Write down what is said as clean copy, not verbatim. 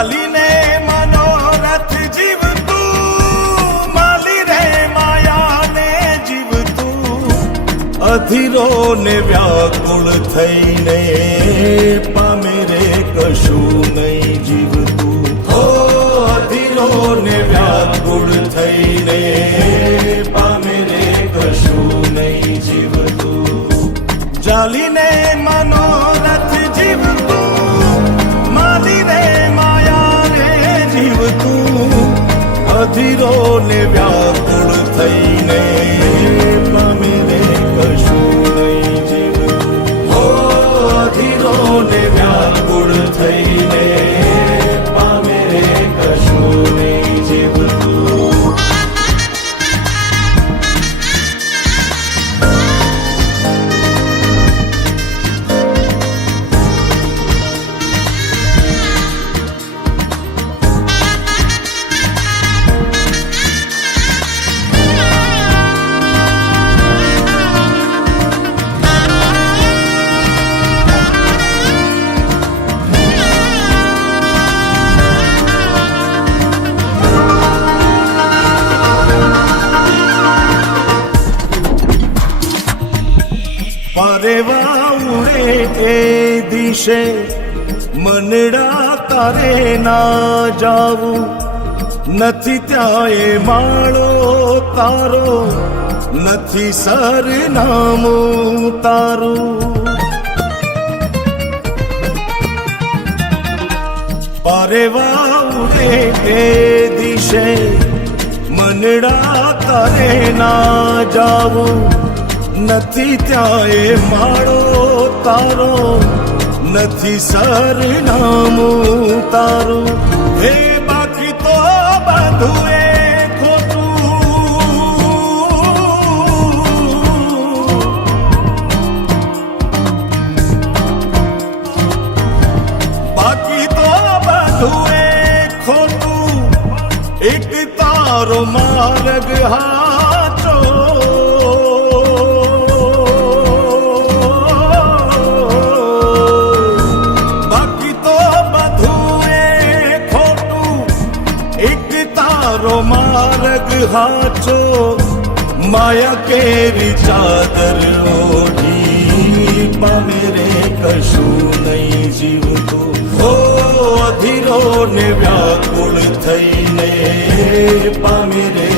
ચાલીને મનોરથ જીવતું, માલી રે માયાને જીવતું, અધીરો ને વ્યાકુળ થઈને પામે રે કશું નહીં જીવતું. ઓ અધીરો ને વ્યાકુળ થઈને પામે રે કશું નહીં જીવતું. ચાલીને મનોરથ જીવતું, માલી રે માયા રે જીવતું, અધીરો ને વ્યાકુળ થઈને પામે રે કશું નહીં જીવતું. ઓ અધીરો ને વ્યાકુળ થઈને પામે રે કશું નહીં જીવતું. પરેવા ઉડે એ દિશે મનડા તારે ના જાવું, નથી ત્યાં એ માળો તારો, નથી સરનામું તારું. પરેવા ઉડે એ દિશે મનડા તારે ના જાવું, નથી ત્યાં એ માળો તારો, નથી સરનામું તારું. હે બાકી તો બધું એ ખોટું, બાકી તો બધું એ ખોટું, એક તારો માર્ગ હાચો. માર્ગ હાચો, માયા કેરી ચાદર ઓઢી પામે રે કશું નહીં જીવતું. ઓ અધીરો ને વ્યાકુળ થઈને પામે રે